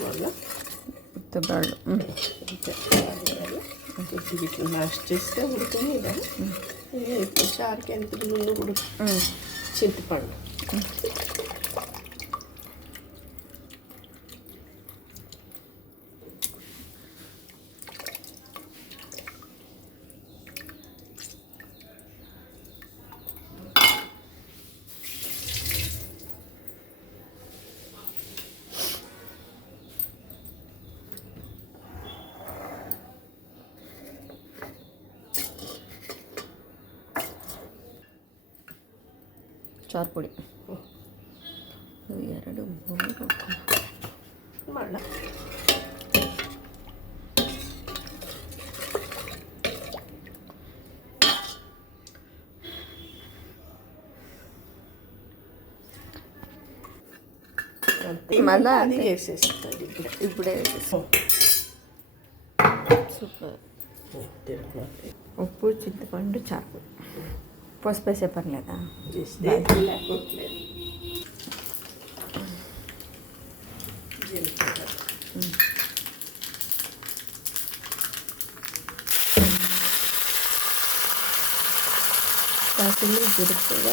ఇవాళ ఉత్తబాళ్ళు ఇట్లా మ్యాష్ చేస్తే ఉడుకుని ఇప్పుడు చారుకి ఎంత ముందు చింతపండు చారుపొడి 2 3 మళ్ళా మళ్ళా అది వేసేస్తుంది ఇప్పుడే సూపర్ ఉప్పు చింతపండు చారుపొడి పసుపు వేసే పర్లేదా కాసులు జీలకర్ర